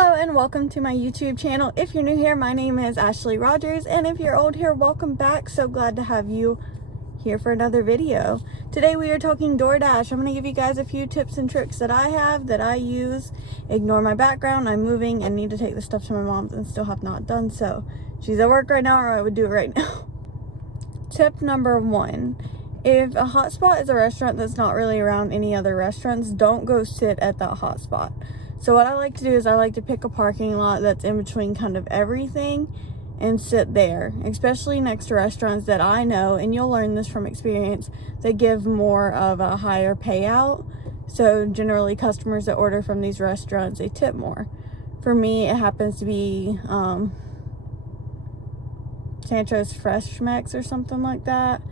Hello and welcome to my YouTube channel. If you're new here, my name is Ashley Rogers, and if you're old here, welcome back. So glad to have you here for another video. Today we are talking DoorDash. I'm going to give you guys a few tips and tricks that I have, that I use. Ignore my background. I'm moving and need to take the stuff to my mom's and still have not done so. She's at work right now, or I would do it right now. Tip number 1. If a hotspot is a restaurant that's not really around any other restaurants, don't go sit at that hotspot. So what I like to do is I like to pick a parking lot that's in between kind of everything and sit there, especially next to restaurants that I know, and you'll learn this from experience, that give more of a higher payout. So generally customers that order from these restaurants, they tip more. For me, it happens to be Sancho's Fresh Mex or something like that,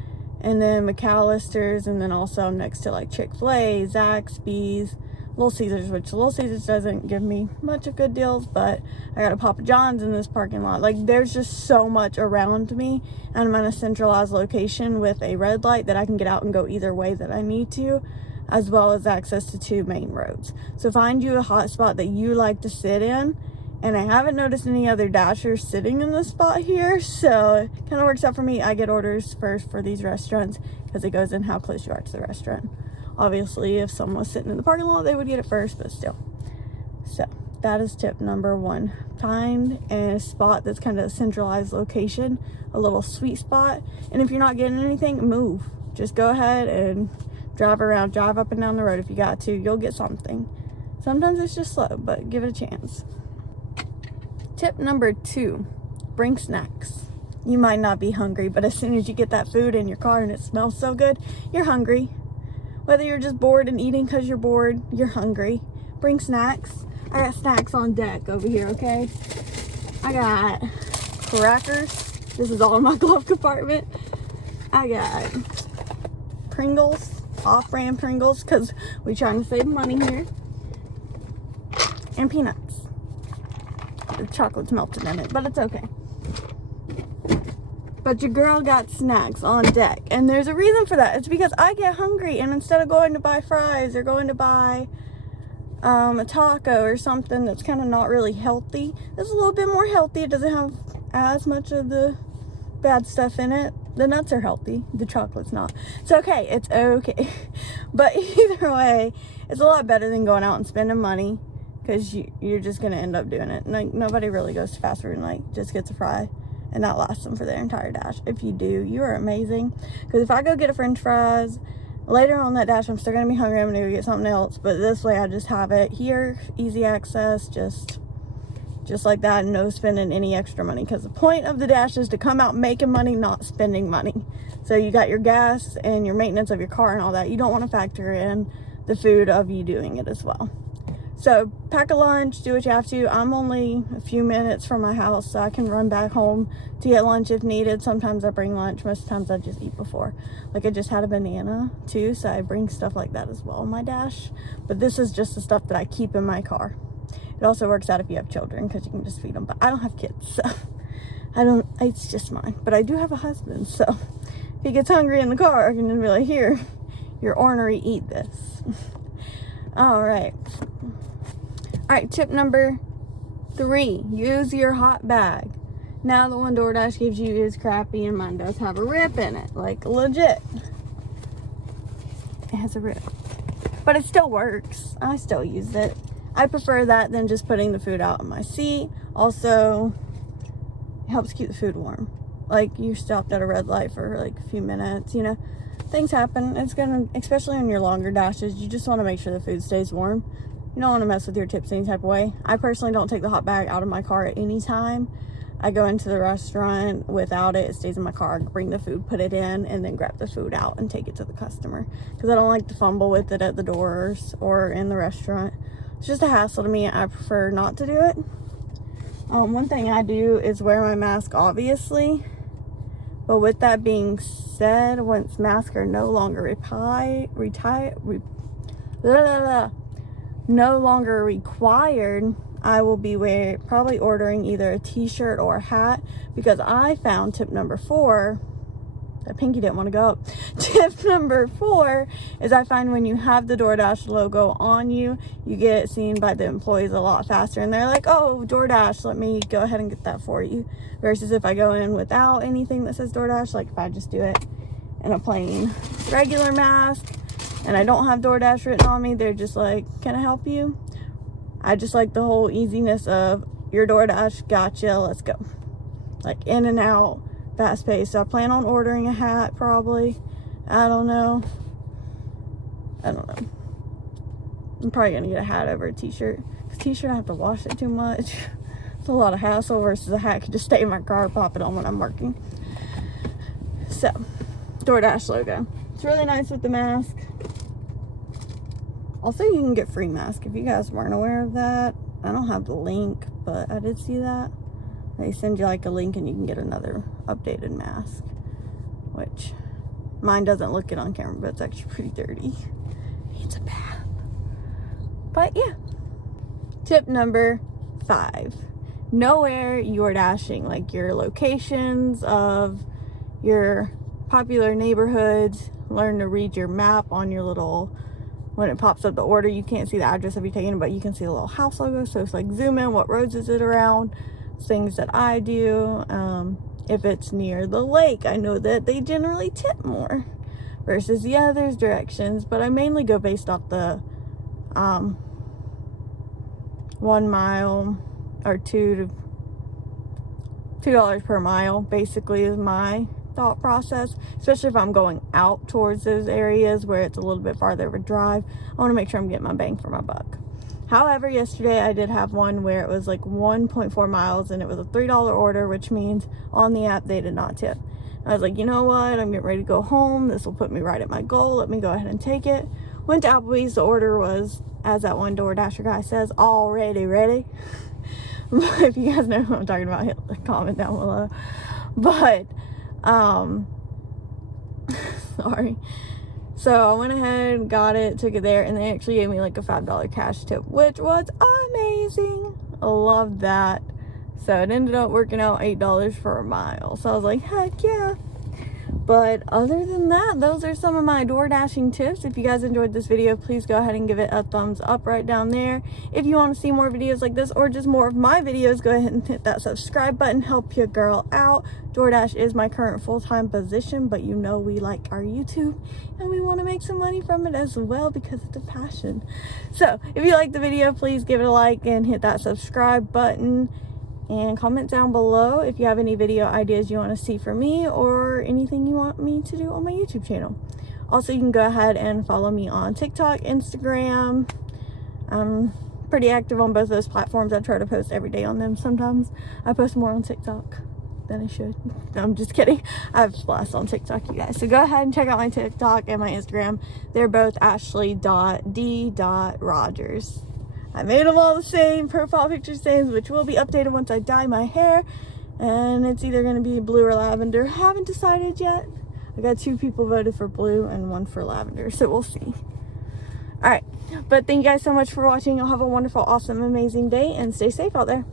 and then McAllister's, and then also next to like Chick-fil-A, Zaxby's, Little Caesars, which Little Caesars doesn't give me much of good deals, but I got a Papa John's in this parking lot. Like, there's just so much around me, and I'm in a centralized location with a red light that I can get out and go either way that I need to, as well as access to 2 main roads. So find you a hot spot that you like to sit in, and I haven't noticed any other Dashers sitting in this spot here, so it kind of works out for me. I get orders first for these restaurants because it goes in how close you are to the restaurant. Obviously, if someone was sitting in the parking lot, they would get it first, but still. So that is tip number 1. Find a spot that's kind of a centralized location, a little sweet spot. And if you're not getting anything, move. Just go ahead and drive around, drive up and down the road if you got to. You'll get something. Sometimes it's just slow, but give it a chance. Tip number 2, bring snacks. You might not be hungry, but as soon as you get that food in your car and it smells so good, you're hungry. Whether you're just bored and eating because you're bored, you're hungry, bring snacks. I got snacks on deck over here, okay? I got crackers. This is all in my glove compartment. I got Pringles, off-brand Pringles, because we're trying to save money here. And peanuts. The chocolate's melted in it, but it's okay. But your girl got snacks on deck, and there's a reason for that. It's because I get hungry, and instead of going to buy fries or going to buy a taco or something that's kind of not really healthy, it's a little bit more healthy. It doesn't have as much of the bad stuff in it. The nuts are healthy, the chocolate's not. It's okay, it's okay. But either way, it's a lot better than going out and spending money, because you're just gonna end up doing it. Like, nobody really goes to fast food and like just gets a fry and that lasts them for their entire dash. If you do, you are amazing. Because if I go get a french fries, later on that dash, I'm still going to be hungry. I'm going to go get something else. But this way, I just have it here. Easy access. Just like that. No spending any extra money. Because the point of the dash is to come out making money, not spending money. So you got your gas and your maintenance of your car and all that. You don't want to factor in the food of you doing it as well. So pack a lunch, do what you have to. I'm only a few minutes from my house, so I can run back home to get lunch if needed. Sometimes I bring lunch. Most of the times I just eat before. Like, I just had a banana too, so I bring stuff like that as well in my dash. But this is just the stuff that I keep in my car. It also works out if you have children, because you can just feed them. But I don't have kids, so it's just mine. But I do have a husband, so if he gets hungry in the car, I can just be like, here, your ornery, eat this. All right, tip number 3, use your hot bag. Now, the one DoorDash gives you is crappy, and mine does have a rip in it, like legit. It has a rip, but it still works. I still use it. I prefer that than just putting the food out on my seat. Also, it helps keep the food warm. Like, you stopped at a red light for like a few minutes, you know. Things happen. It's gonna, especially on your longer dashes, you just want to make sure the food stays warm. You don't want to mess with your tips any type of way. I personally don't take the hot bag out of my car at any time. I go into the restaurant without it. It stays in my car. I bring the food, put it in, and then grab the food out and take it to the customer. Because I don't like to fumble with it at the doors or in the restaurant. It's just a hassle to me. I prefer not to do it. One thing I do is wear my mask, obviously. But with that being said, once masks are no longer no longer required, I will be probably ordering either a t-shirt or a hat, because I found tip number 4 That pinky didn't want to go up. Tip number 4 is I find when you have the DoorDash logo on you, you get seen by the employees a lot faster. And they're like, oh, DoorDash, let me go ahead and get that for you. Versus if I go in without anything that says DoorDash, like if I just do it in a plain regular mask and I don't have DoorDash written on me, they're just like, can I help you? I just like the whole easiness of your DoorDash, gotcha, let's go. Like in and out, fast paced. So I plan on ordering a hat probably. I don't know. I'm probably gonna get a hat over a t-shirt. Because t-shirt I have to wash it too much. It's a lot of hassle versus a hat could just stay in my car, pop it on when I'm working. So, DoorDash logo. It's really nice with the mask. Also, you can get free masks if you guys weren't aware of that. I don't have the link, but I did see that. They send you like a link and you can get another updated mask, which mine doesn't look it on camera, but it's actually pretty dirty. It's a bath. But yeah. Tip number 5. Know where you're dashing, like your locations of your popular neighborhoods. Learn to read your map on your little, when it pops up the order, you can't see the address of you taking, but you can see a little house logo. So it's like zoom in, what roads is it around? Things that I do. If it's near the lake, I know that they generally tip more versus the others directions, but I mainly go based off the 1 mile or $2 per mile basically is my thought process, especially if I'm going out towards those areas where it's a little bit farther of a drive. I want to make sure I'm getting my bang for my buck. However, yesterday I did have one where it was like 1.4 miles and it was a $3 order, which means on the app they did not tip. I was like, you know what? I'm getting ready to go home. This will put me right at my goal. Let me go ahead and take it. Went to Applebee's. The order was, as that one DoorDasher guy says, already ready. But if you guys know who I'm talking about, hit a comment down below. But, sorry. So I went ahead, got it, took it there, and they actually gave me like a $5 cash tip, which was amazing. I loved that. So it ended up working out $8 for a mile. So I was like, heck yeah. But other than that, those are some of my door dashing tips. If you guys enjoyed this video, please go ahead and give it a thumbs up right down there. If you want to see more videos like this or just more of my videos, go ahead and hit that subscribe button. Help your girl out. DoorDash is my current full-time position, but you know we like our YouTube and we want to make some money from it as well because it's a passion. So if you like the video, please give it a like and hit that subscribe button. And comment down below if you have any video ideas you want to see from me or anything you want me to do on my YouTube channel. Also, you can go ahead and follow me on TikTok, Instagram. I'm pretty active on both those platforms. I try to post every day on them. Sometimes I post more on TikTok than I should. No, I'm just kidding. I have splash on TikTok, you guys. So go ahead and check out my TikTok and my Instagram. They're both ashley.d.rogers. I made them all the same, profile picture same, which will be updated once I dye my hair. And it's either going to be blue or lavender. Haven't decided yet. I got 2 people voted for blue and 1 for lavender, so we'll see. Alright, but thank you guys so much for watching. You'll have a wonderful, awesome, amazing day, and stay safe out there.